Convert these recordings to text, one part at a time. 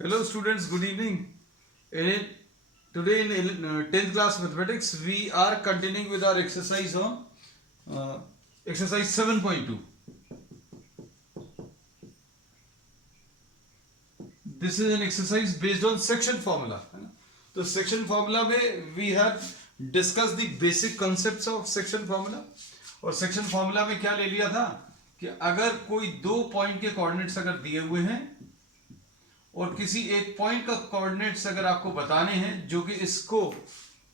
Hello students, good evening. In, Today in 10th class mathematics, we are continuing with our exercise on exercise 7.2. This is an exercise based on section formula. तो section formula में we have discussed the basic concepts of section formula. और section formula में क्या ले लिया था कि अगर कोई दो पॉइंट के कोऑर्डिनेट्स अगर दिए हुए हैं और किसी एक पॉइंट का कोऑर्डिनेट्स अगर आपको बताने हैं जो कि इसको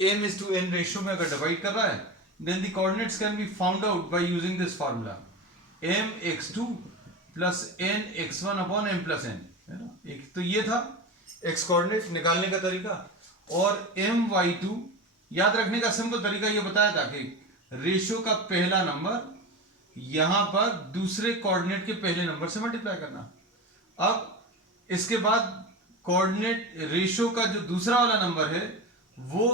m/n रेशियो में अगर डिवाइड कर रहा है, then the coordinates can be found out by using this formula mx2 plus nx1 upon m plus n, है ना। एक तो ये था x कोऑर्डिनेट निकालने का तरीका, और my2 याद रखने का सिंपल तरीका ये बताया था कि रेशियो का पहला नंबर यहां पर दूसरे कोऑर्डिनेट के पहले नंबर से मल्टीप्लाई करना। अब इसके बाद कोऑर्डिनेट रेशियो का जो दूसरा वाला नंबर है वो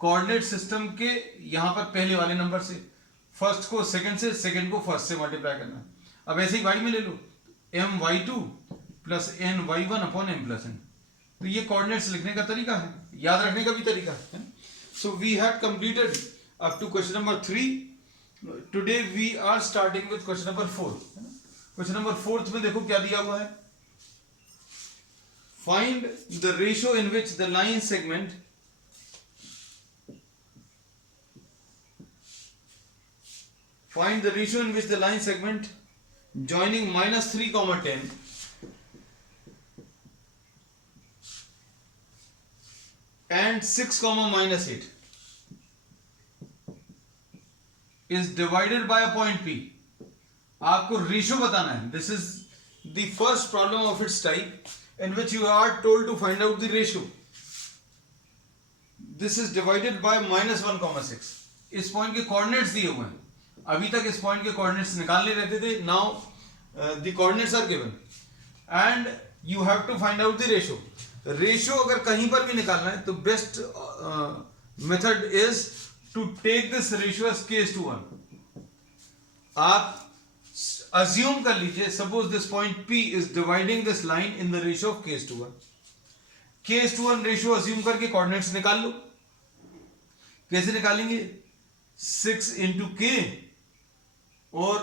कोऑर्डिनेट सिस्टम के यहां पर पहले वाले नंबर से, फर्स्ट को सेकंड से, सेकंड को फर्स्ट से मल्टीप्लाई करना। अब ऐसे ही वाई में ले लो my2 plus ny1 upon m plus n। तो ये कोऑर्डिनेट्स लिखने का तरीका है, याद रखने का भी तरीका है। So we had completed up to question number 3। Today we are starting with question number 4। Question number 4 में देखो क्या दिया हुआ है। Find the ratio in which the line segment joining -3, 10 and 6, -8 is divided by a point P। आपको ratio बताना है। This is the first problem of its type in which you are told to find out the ratio. This is divided by -1, 6। इस point के coordinates दिए हुए हैं। अभी तक इस पॉइंट के कोऑर्डिनेट्स निकालने रहते थे। Now the coordinates are given and you have to find out the ratio. Ratio अगर कहीं पर भी निकालना है तो best method is to take this ratio as k/1। आप assume कर लीजिए, suppose this point P is dividing this line in the ratio of k/1। k/1 ratio assume करके कोऑर्डिनेट्स निकाल लो। कैसे निकालेंगे? 6 इंटू k और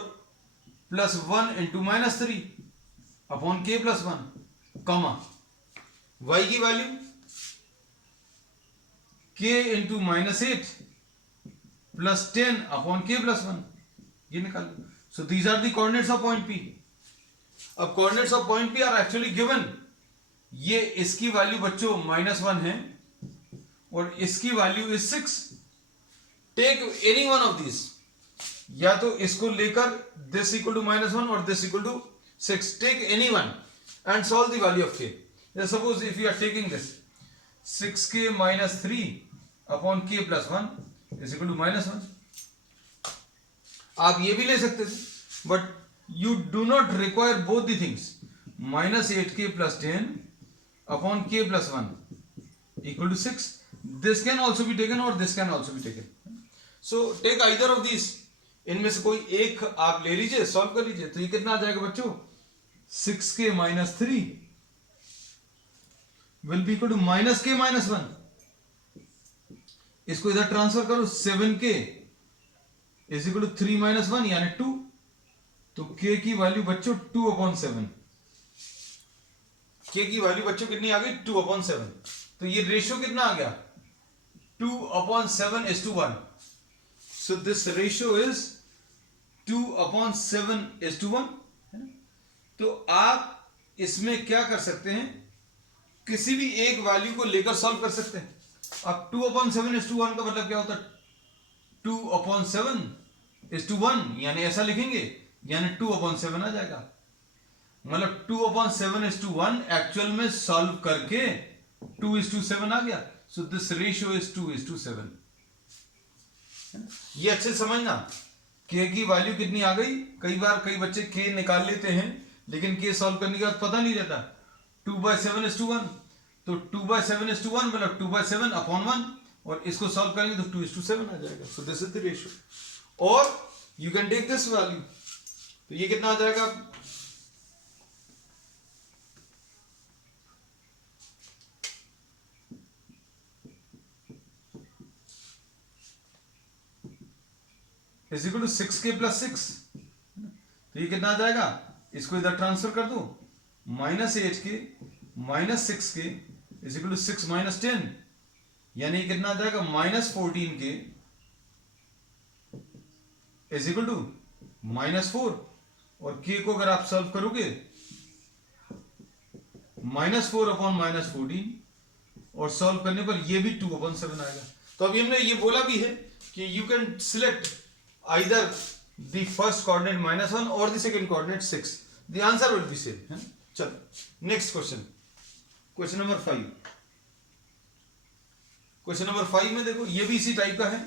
plus 1 into -3 upon k plus 1 comma y की value k into -8 plus 10 upon k plus 1, ये निकाल लो। So these are the coordinates of point P। अब coordinates of point P are actually given। ये इसकी value बच्चों -1 है और इसकी value is 6। Take any one of this, या तो इसको लेकर दिस इक्वल टू -1 और this equal to 6। Take any one and solve the value of k। Suppose if you are taking this 6k - 3 upon k plus 1 is equal to -1। आप ये भी ले सकते थे, but you do not require both the things. -8k plus 10 upon k plus 1 equal to 6। This can also be taken और this can also be taken. So take either of this, इनमें से कोई एक आप ले लीजिए, सॉल्व कर लीजिए। तो ये कितना आ जाएगा बच्चों? 6k - 3 will be equal to -k - 1। इसको इधर ट्रांसफर करो, 7k इज इक्वल टू 3 - 1 यानी 2। तो k की वैल्यू बच्चों 2/7। k की वैल्यू बच्चों कितनी आ गई? 2/7। तो ये रेशियो कितना आ गया? 2/7:1। So this ratio is 2/7:1। तो आप इसमें क्या कर सकते हैं? किसी भी एक वैल्यू को लेकर सॉल्व कर सकते हैं। अब 2/7:1 का मतलब क्या होता है? 2/7:1 यानी ऐसा लिखेंगे, यानी 2/7 आ जाएगा। मतलब 2/7:1 एक्चुअल में सॉल्व करके 2:7 आ गया। So this ratio is 2:7। ये अच्छे समझना, k की वैल्यू कितनी आ गई। कई बार कई बच्चे k निकाल लेते हैं लेकिन k सॉल्व करने के बाद पता नहीं रहता। 2/7:1 तो 2/7:1 मतलब 2/7/1 और इसको सॉल्व करेंगे तो 2:7 आ जाएगा। So this is the ratio. और you can take this value, तो ये कितना आ जाएगा? इज इक्वल टू 6k+6, तो ये कितना आ जाएगा, इसको इधर ट्रांसफर कर दो, -8k - 6k is equal to 6 - 10, यानी कितना आ जाएगा, -14k इज इक्वल टू -4, और k को अगर आप सॉल्व करोगे -4/-14, और सॉल्व करने पर ये भी 2/7 आएगा। तो अभी हमने ये बोला भी है कि you can select either the first coordinate -1 और the second coordinate 6, the answer will be same है। चलो next question, question number 5। Question number 5 में देखो, ये भी इसी टाइप का है।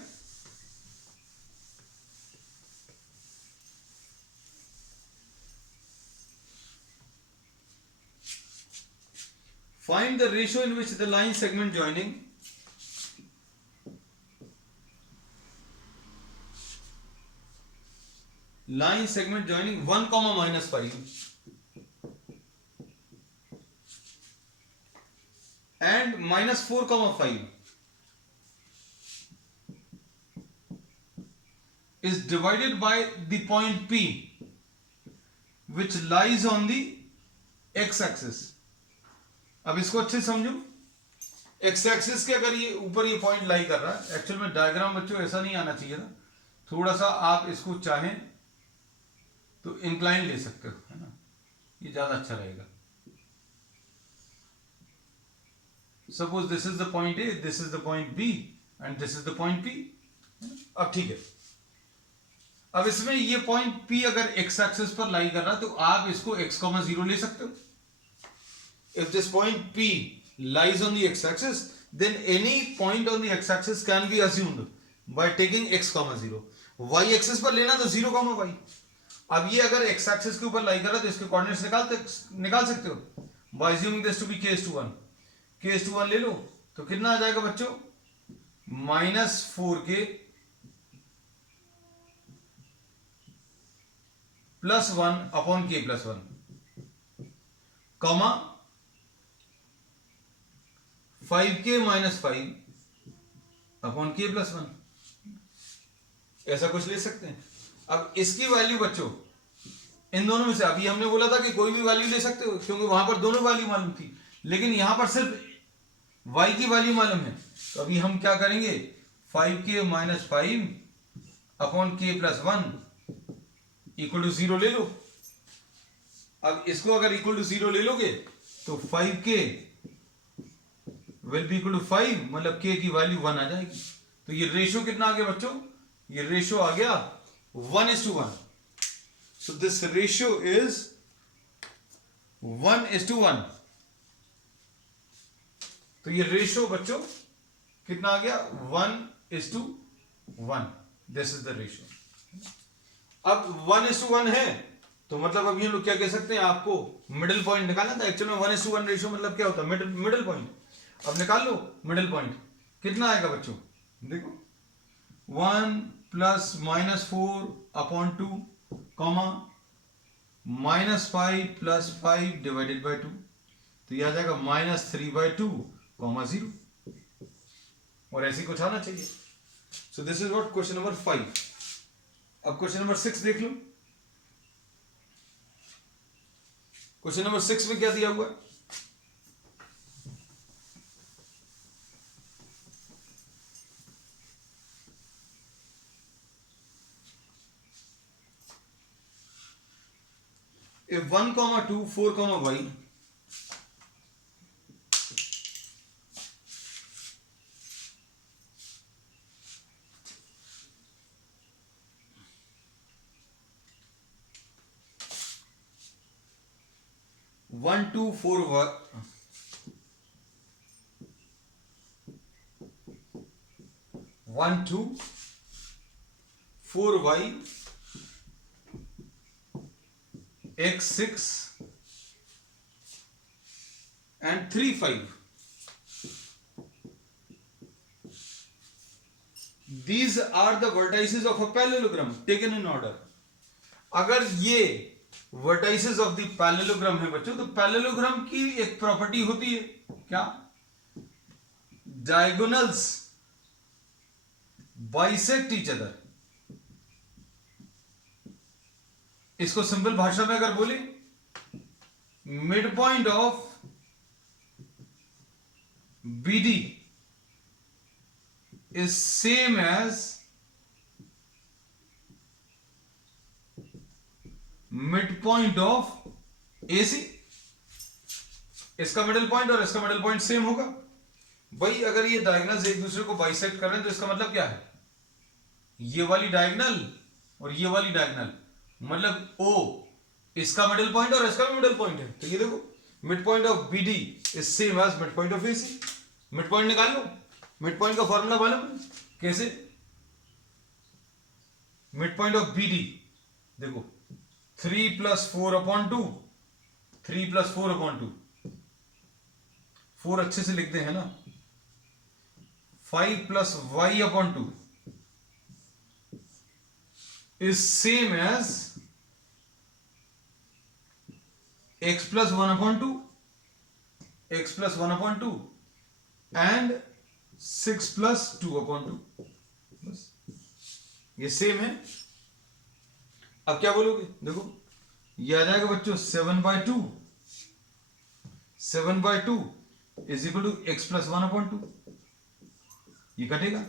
Find the ratio in which the line segment joining line segment joining 1, -5 and -4, 5 is divided by the point P which lies on the x-axis। अब इसको अच्छे समझो, एक्स एक्सिस के अगर ये ऊपर ये पॉइंट लाई कर रहा है, एक्चुअल में डायग्राम बच्चों ऐसा नहीं आना चाहिए था, थोड़ा सा आप इसको चाहें तो इंक्लाइन ले सकते हो, है ना, ये ज्यादा अच्छा रहेगा। Suppose this is the point A, this is the point B and this is the point P. अब ठीक है, अब इसमें ये पॉइंट पी अगर एक्स एक्सिस पर लाई कर रहा है तो आप इसको x,0 ले सकते हो। If this point P lies on the x-axis, then any point on the x-axis can be assumed by taking x, 0। y-axis पर लेना तो 0, y। अब ये अगर x-axis के ऊपर लाई कर रहा है तो इसके कोऑर्डिनेट्स निकाल सकते हो by assuming this to be k/1। k/1 ले लो तो कितना आ जाएगा बच्चों, -4k +1/k+1, comma 5k - 5/k+1, ऐसा कुछ ले सकते हैं। अब इसकी वैल्यू बच्चों इन दोनों में से, अभी हमने बोला था कि कोई भी वैल्यू ले सकते हो क्योंकि वहां पर दोनों वैल्यू मालूम थी, लेकिन यहां पर सिर्फ y की वैल्यू मालूम है। तो अभी हम क्या करेंगे, 5k - 5/k+1 = 0 ले लो। अब इसको अगर = 0 ले लोगे तो 5k will be equal to 5, मतलब k की वैल्यू 1 आ जाएगी। तो ये रेशियो कितना आ गया बच्चों, ये रेशियो आ गया 1:1। So this ratio is 1:1। तो ये रेशियो बच्चों कितना आ गया, 1:1। This is the ratio. अब 1:1 है तो मतलब अभी हम लोग क्या कह सकते हैं, आपको मिडिल पॉइंट निकालना था। एक्चुअली में 1:1 रेशियो मतलब क्या होता है, मिडिल पॉइंट। अब निकाल लो मिडिल पॉइंट, कितना आएगा बच्चों, देखो 1 + -4/2, -5 + 5 / 2, तो यह आ जाएगा -3/2, 0, और ऐसे कुछ आना चाहिए। सो this is what question number 5। अब क्वेश्चन नंबर 6 देख लो। क्वेश्चन नंबर 6 में क्या दिया हुआ है, if 1, 2, 4, y one, 2, 4, 1, 2, 4y x, 6 and 3, 5, these are the vertices of a parallelogram taken in order। अगर ये वर्टाइसेस ऑफ द पैरेललोग्राम है बच्चों, तो पैरेललोग्राम की एक प्रॉपर्टी होती है क्या, डायगोनल्स बाइसेक्ट ईच अदर। इसको सिंपल भाषा में अगर बोले, mid point of BD is same as midpoint of AC। इसका मिडिल पॉइंट और इसका मिडिल पॉइंट सेम होगा। भाई अगर ये डायगोनल्स एक दूसरे को बाइसेक्ट कर रहे हैं तो इसका मतलब क्या है, ये वाली डायगोनल और ये वाली डायगोनल, मतलब O इसका मिडिल पॉइंट और इसका भी मिडिल पॉइंट है। तो ये देखो midpoint of BD is same as midpoint of AC। Midpoint निकाल लो। मिड पॉइंट का फॉर्मूला मालूम है कैसे? मिड पॉइंट ऑफ BD देखो 3 + 4/2, 3 + 4/2, 4 अच्छे से लिखते हैं ना, 5 + y/2 is same as x + 1/2, x + 1/2 and 6 + 2/2। बस ये सेम है। अब क्या बोलोगे, देखो ये आ जाएगा बच्चों 7/2, 7/2 इज इक्वल टू x + 1/2। ये कटेगा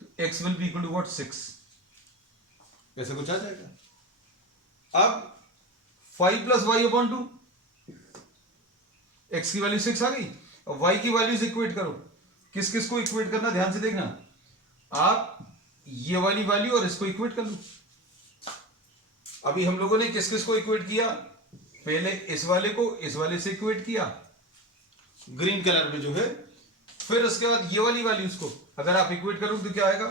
तो x will be equal to what, 6। ऐसे कुछ आ जाएगा। अब 5 + y/2, x की वैल्यू 6 आ गई और y की वैल्यू से इक्वेट करो। किस किस को इक्वेट करना, ध्यान से देखना, आप ये वाली वैल्यू और इसको इक्वेट कर लो। अभी हम लोगों ने किस किस को इक्वेट किया, पहले इस वाले को इस वाले से इक्वेट किया ग्रीन कलर में जो है, फिर उसके बाद ये वाली वैल्यूज को अगर आप इक्वेट करोगे तो क्या आएगा,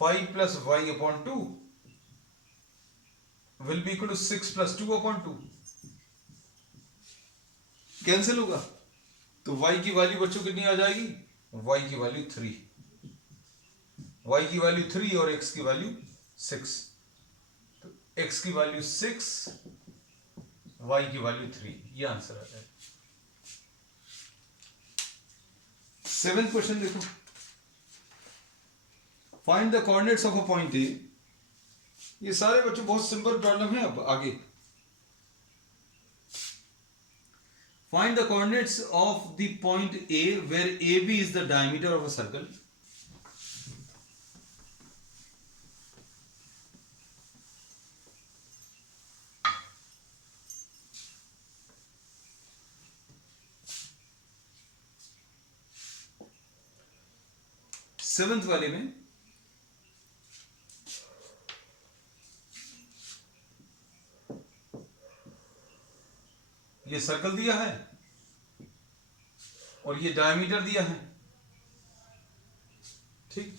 5 + y/2 will be equal to 6 + 2/2। Cancel होगा तो y की वैल्यू बच्चों कितनी आ जाएगी, y की वैल्यू 3, y की वैल्यू 3 और x की वैल्यू 6। तो x की वैल्यू 6, y की वैल्यू 3, ये आंसर आ जाएगा। 7th क्वेश्चन देखो, find the coordinates of a point A. ये सारे बच्चों बहुत सिंपल प्रॉब्लम है। अब आगे find the coordinates of the point A where AB is the diameter of a circle. Seventh वाले में ये सर्कल दिया है और ये डायमीटर दिया है, ठीक।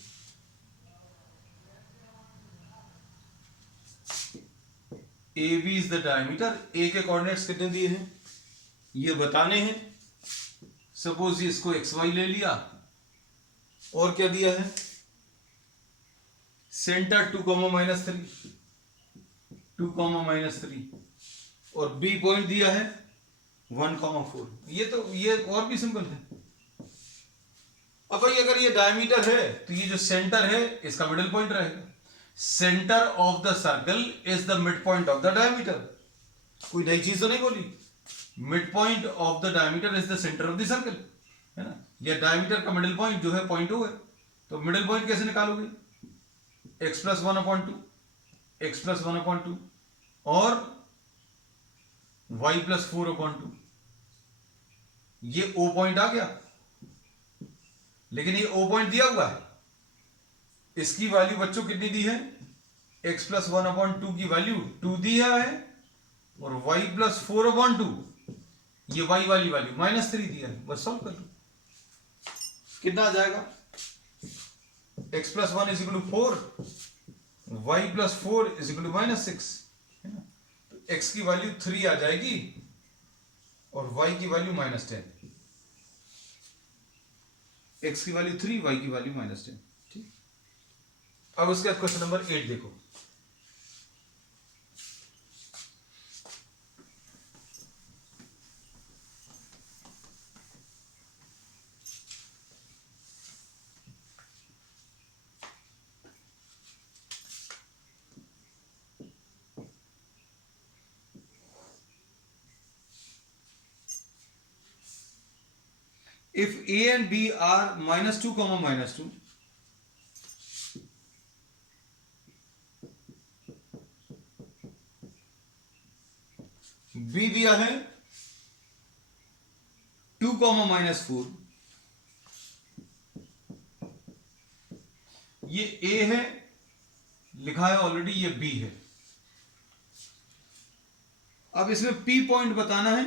AB is the diameter. A के कोऑर्डिनेट्स कितने दिए हैं ये बताने हैं। सपोज ये इसको XY ले लिया और क्या दिया है, सेंटर 2, -3, 2, -3 और B पॉइंट दिया है 1, 4। ये और भी सिंपल है। अब भाई अगर ये डायमीटर है तो ये जो सेंटर है इसका मिडिल पॉइंट रहेगा। Centre of the circle is the mid point of the diameter. कोई नई चीज तो नहीं बोली। Mid point of the diameter is the centre of the circle, है ना। ये डायमीटर का मिडिल पॉइंट जो है पॉइंट O है। तो मिडिल पॉइंट कैसे निकालोगे, x + 1/2, x + 1/2 और y + 4/2। ये O पॉइंट आ गया, लेकिन ये O पॉइंट दिया हुआ है। इसकी वैल्यू बच्चों कितनी दी है, x + 1/2 की वैल्यू 2 दिया है और y + 4/2 ये y वाली वैल्यू -3 दिया है। बस सॉल्व कर लो, कितना आ जाएगा, x + 1 = 4, y + 4 = -6, है ना। तो x की वैल्यू 3 आ जाएगी और y की वैल्यू -10। x की वैल्यू 3, y की वैल्यू -10, ठीक। अब उसके बाद क्वेश्चन नंबर 8 देखो। If A and B are -2, -2, B दिया है 2, -4, ये ए है, लिखा है ऑलरेडी, ये बी है। अब इसमें पी पॉइंट बताना है।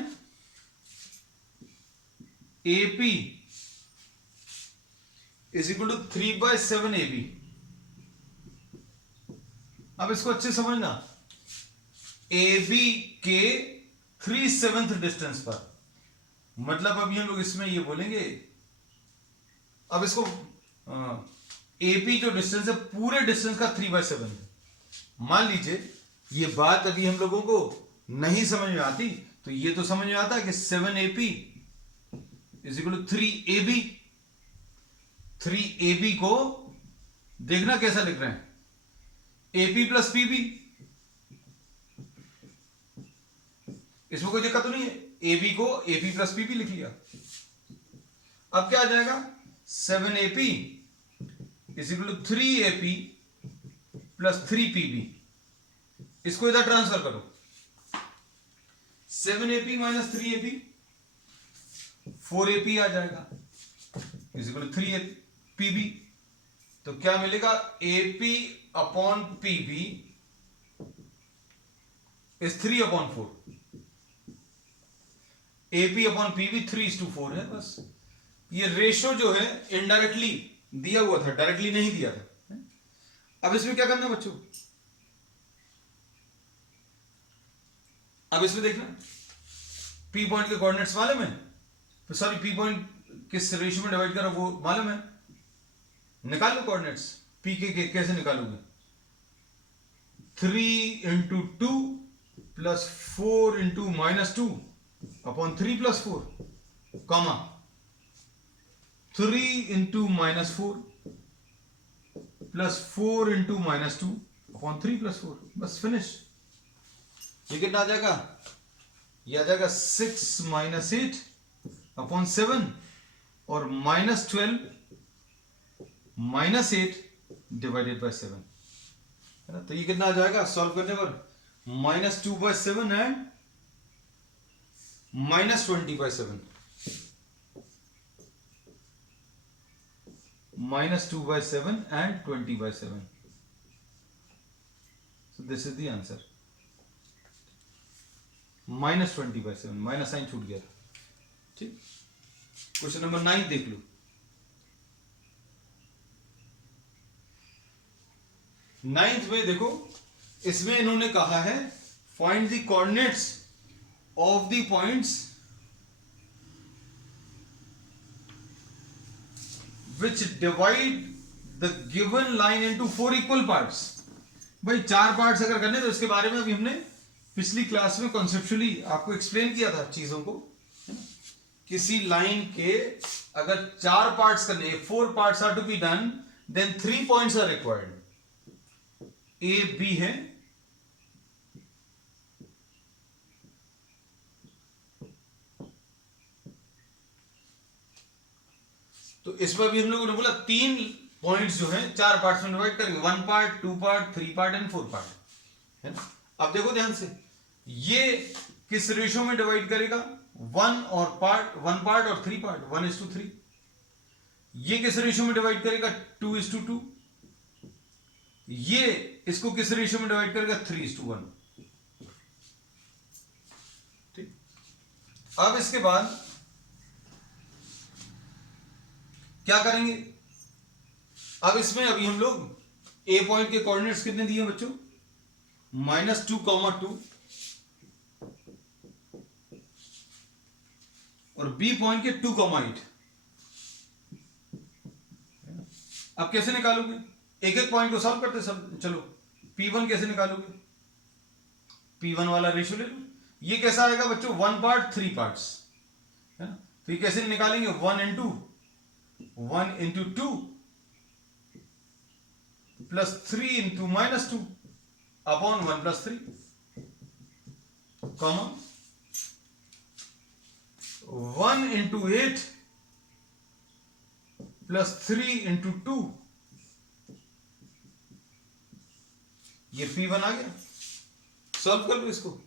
A P is equal to 3/7 A B. अब इसको अच्छे समझना, ए बी के 3/7 डिस्टेंस पर, मतलब अभी हम लोग इसमें ये बोलेंगे, अब इसको एपी जो डिस्टेंस है पूरे डिस्टेंस का 3/7 है। मान लीजिए ये बात अभी हम लोगों को नहीं समझ में आती, तो ये तो समझ में आता है कि 7AP is equal to 3AB। 3AB को देखना कैसा लिख रहे हैं, AP प्लस PB। इसमें कोई दिक्कत तो नहीं है, AB को AP प्लस PB लिख लिया। अब क्या आ जाएगा, 7AP is equal to 3AP plus 3PB। इसको इधर ट्रांसफर करो, 7AP माइनस 3AP 4AP आ जाएगा, इज इक्वल टू 3PB। तो क्या मिलेगा, AP upon PB is 3/4। AP upon PB 3:4 है। बस ये रेशो जो है इनडायरेक्टली दिया हुआ था, डायरेक्टली नहीं दिया था। अब इसमें क्या करना बच्चों, अब इसमें देखना, पी पॉइंट के कोऑर्डिनेट्स मालूम है, तो सॉरी पी पॉइंट किस रेशियो में डिवाइड करा वो मालूम है, निकाल लो कोऑर्डिनेट्स। पी के कैसे निकालोगे, 3 × 2 plus 4 × -2 upon 3 + 4, comma 3 × -4 plus 4 × -2 upon 3 + 4। बस फिनिश। ये कितना आ जाएगा, ये आ जाएगा 6 - 8 अपॉन 7 और -12 -8 डिवाइडेड बाय 7, है ना। तो ये कितना आ जाएगा सॉल्व करने पर, -2/7 and -20/7, -2/7 and 20/7. So this is the answer. -20/7, minus sign छूट गया था। ठीक, क्वेश्चन नंबर 9 देख लो। 9th में देखो, इसमें इन्होंने कहा है find the coordinates of the points which divide the given line into 4 equal parts। भाई 4 पार्ट्स अगर करने, तो इसके बारे में अभी हमने पिछली क्लास में कॉन्सेप्चुअली आपको एक्सप्लेन किया था चीजों को, है ना। किसी लाइन के अगर 4 पार्ट्स करने, 4 parts are to be done, then 3 points are required. A B है, तो इसमें भी हम लोगों ने बोला 3 पॉइंट्स जो है 4 पार्ट्स में डिवाइड करेंगे, 1 part, 2 part, 3 part and 4 part, है ना। अब देखो ध्यान से, ये किस रेशियो में डिवाइड करेगा, 1 पार्ट और 3 पार्ट, 1:3। ये किस रेशियो में डिवाइड करेगा, 2:2। ये इसको किस रेशियो में डिवाइड करेगा, 3:1। ठीक, अब इसके बाद क्या करेंगे, अब इसमें अभी हम लोग ए पॉइंट के कोऑर्डिनेट्स कितने दिए बच्चों, -2, 2 और बी पॉइंट के 2, 8। अब कैसे निकालोगे, एक एक पॉइंट को सॉल्व करते सब। चलो P1 कैसे निकालोगे, P1 वाला रेशियो ले लो। ये कैसा आएगा बच्चों, 1 पार्ट 3 पार्ट्स, है ना। तो ये कैसे निकालेंगे, 1 × 2 plus 3 × -2 upon 1 + 3, comma 1 × 8 plus 3 into 2, ये P1 आ गया। सॉल्व कर लो इसको।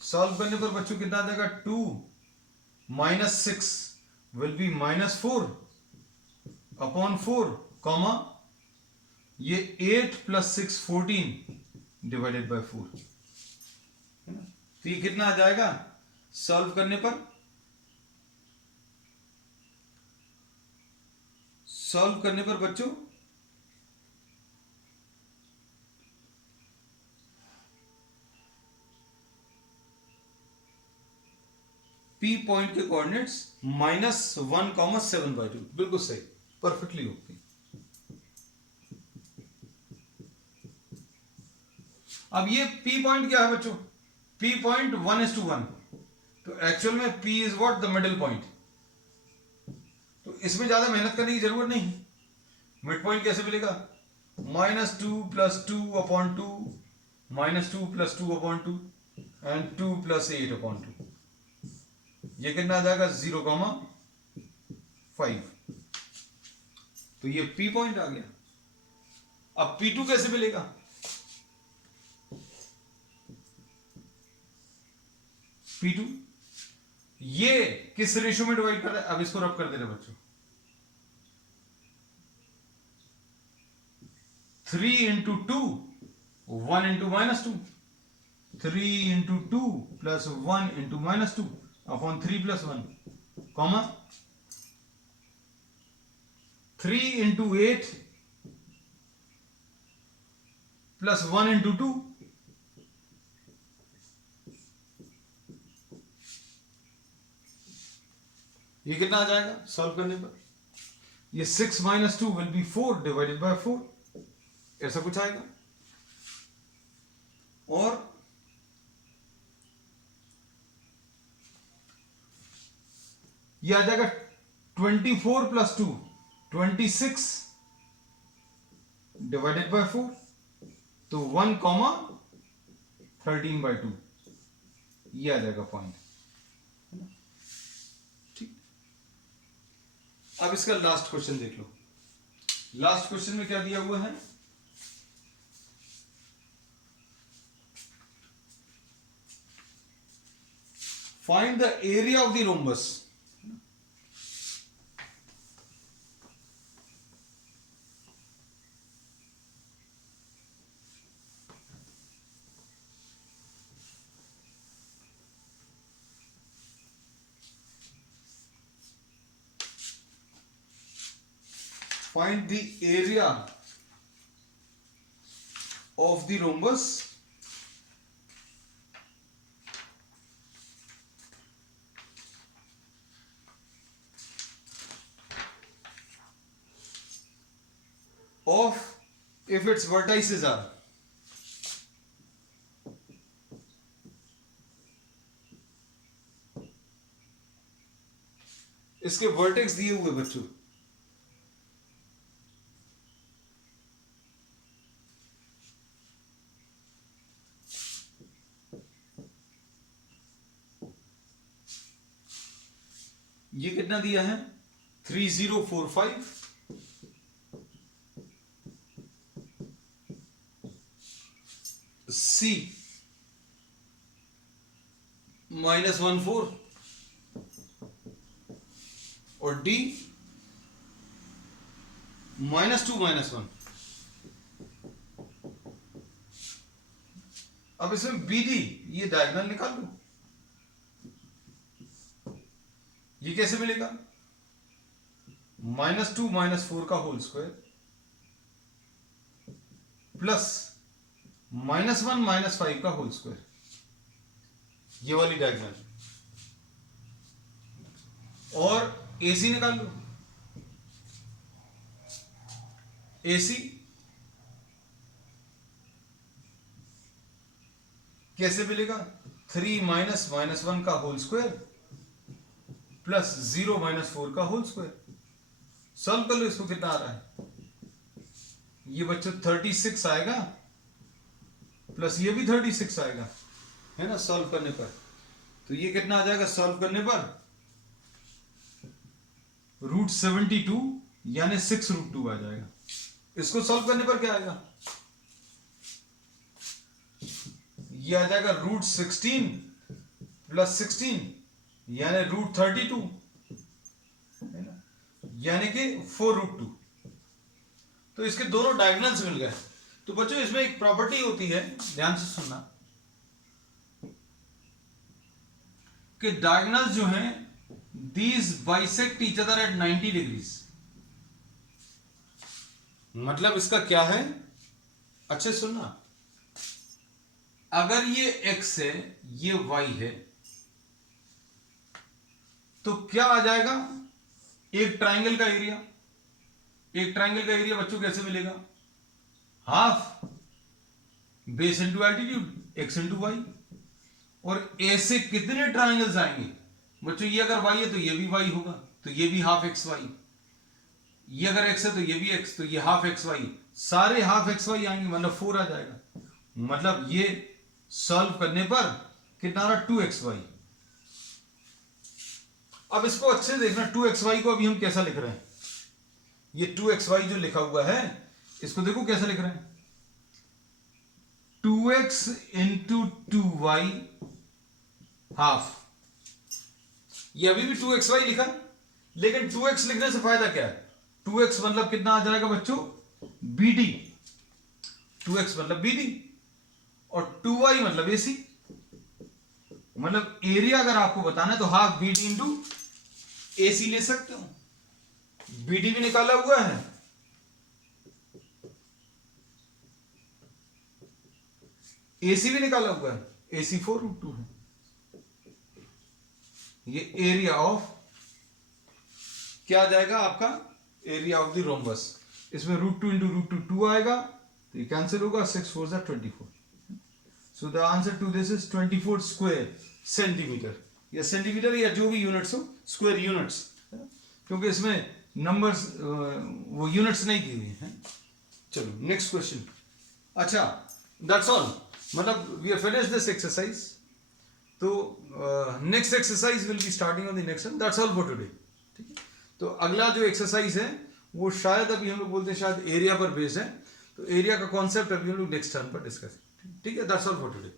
सॉल्व करने पर बच्चों कितना आ जाएगा, 2 minus 6 will be minus 4 upon 4 comma ये 8 प्लस 6 14 डिवाइडेड बाय 4, है ना। तो ये कितना आ जाएगा सॉल्व करने पर, सॉल्व करने पर बच्चों P पॉइंट के कोऑर्डिनेट्स -1,7/2, बिल्कुल सही, परफेक्टली ओके। अब ये P पॉइंट क्या है बच्चों, P पॉइंट 1:1, तो एक्चुअल में P is what, the middle point. तो इसमें ज्यादा मेहनत करने की जरूरत नहीं। मिड पॉइंट कैसे मिलेगा, -2 + 2 अपॉन 2, -2 + 2 अपॉन 2 एंड 2 + 8 अपॉन 2, ये कितना आ जाएगा 0,5। तो ये P पॉइंट आ गया। अब P2 कैसे मिलेगा, P2 ये किस रेशियो में डिवाइड कर रहा है, अब इसको रब कर देना बच्चों, 3 into 2 1 into -2, 3 into 2 plus 1 into -2 upon 3 + 1 comma 3 into 8 plus 1 into 2, ये कितना आ जाएगा सॉल्व करने पर, ये 6 - 2 विल बी 4 डिवाइडेड बाय 4, ऐसा कुछ आएगा। और ये आ जाएगा 24 + 2 26 डिवाइडेड बाय 4, तो 1,13/2, ये आ जाएगा पॉइंट। ठीक, अब इसका लास्ट क्वेश्चन देख लो। लास्ट क्वेश्चन में क्या दिया हुआ है, find the area of the rhombus. Find the area of the rhombus of if its vertices are इसके वर्टेक्स दिए हुए बच्चों, ये कितना दिया है 3045 C -14 और D -2 -1। अब इसमें BD ये डायगोनल निकाल लो, ये कैसे मिलेगा, -2 -4 का होल स्क्वायर प्लस -1 -5 का होल स्क्वायर, ये वाली डायगोनल। और AC निकाल लो, AC कैसे मिलेगा, 3 -1 का होल स्क्वायर प्लस 0 -4 का होल स्क्वायर। सॉल्व कर लो इसको, कितना आ रहा है, ये बच्चों 36 आएगा प्लस ये भी 36 आएगा, है ना सॉल्व करने पर। तो ये कितना आ जाएगा सॉल्व करने पर, √72 यानी 6√2 आ जाएगा। इसको सॉल्व करने पर क्या आएगा, ये आ जाएगा √16 + 16 यानी √32, यानी कि 4√2। तो इसके दोनों डायगोनल्स मिल गए। तो बच्चों इसमें एक प्रॉपर्टी होती है, ध्यान से सुनना, कि डायगोनल्स जो हैं these bisect each other at 90 degrees. मतलब इसका क्या है, अच्छे सुनना, अगर ये x है ये y है तो क्या आ जाएगा, एक ट्राइंगल का एरिया, एक ट्राइंगल का एरिया बच्चों कैसे मिलेगा, half base into altitude x into y. और ऐसे कितने ट्राइंगल्स आएंगे बच्चों, ये अगर y है तो ये भी y होगा, तो ये भी हाफ एक्स वाई, ये अगर x है तो ये भी x, तो ये हाफ एक्स वाई, सारे हाफ एक्स वाई आएंगे, मतलब 4 आ जाएगा। मतलब ये सॉल्व करने पर कितना रहा, 2xy। अब इसको अच्छे से देखना, 2xy को अभी हम कैसा लिख रहे हैं, ये 2xy जो लिखा हुआ है इसको देखो कैसे लिख रहे हैं, 2x इंटू 2y हाफ। ये अभी भी 2xy लिखा, लेकिन 2x लिखने से फायदा क्या है, 2x मतलब कितना आ जाएगा बच्चों, BD, 2x मतलब BD और 2y मतलब AC। मतलब एरिया अगर आपको बताना है तो हाफ BD इंटू AC ले सकते हो। BD भी निकाला हुआ है, AC भी निकाला हुआ है, AC 4√2 है। ये एरिया ऑफ क्या आ जाएगा आपका, एरिया ऑफ द रोम्बस। इसमें √2 इंटू √2 2 आएगा, तो ये कैंसिल होगा, 6 4 24। So the answer to this is 24 square centimetre, या सेंटीमीटर या जो भी यूनिट्स हो, स्क्वायर यूनिट्स, क्योंकि इसमें नंबर्स वो यूनिट्स नहीं दी हुई हैं। चलो नेक्स्ट क्वेश्चन। अच्छा दैट्स ऑल, मतलब we are finish this exercise. तो next exercise will be starting on the next one, that's all for today. ठीक है, तो अगला जो एक्सरसाइज है वो शायद अभी हम लोग बोलते हैं शायद एरिया पर बेस्ड है, तो एरिया का कॉन्सेप्ट अभी हम लोग नेक्स्ट टर्म पर डिस्कस। ठीक है, दैट्स ऑल फॉर टुडे।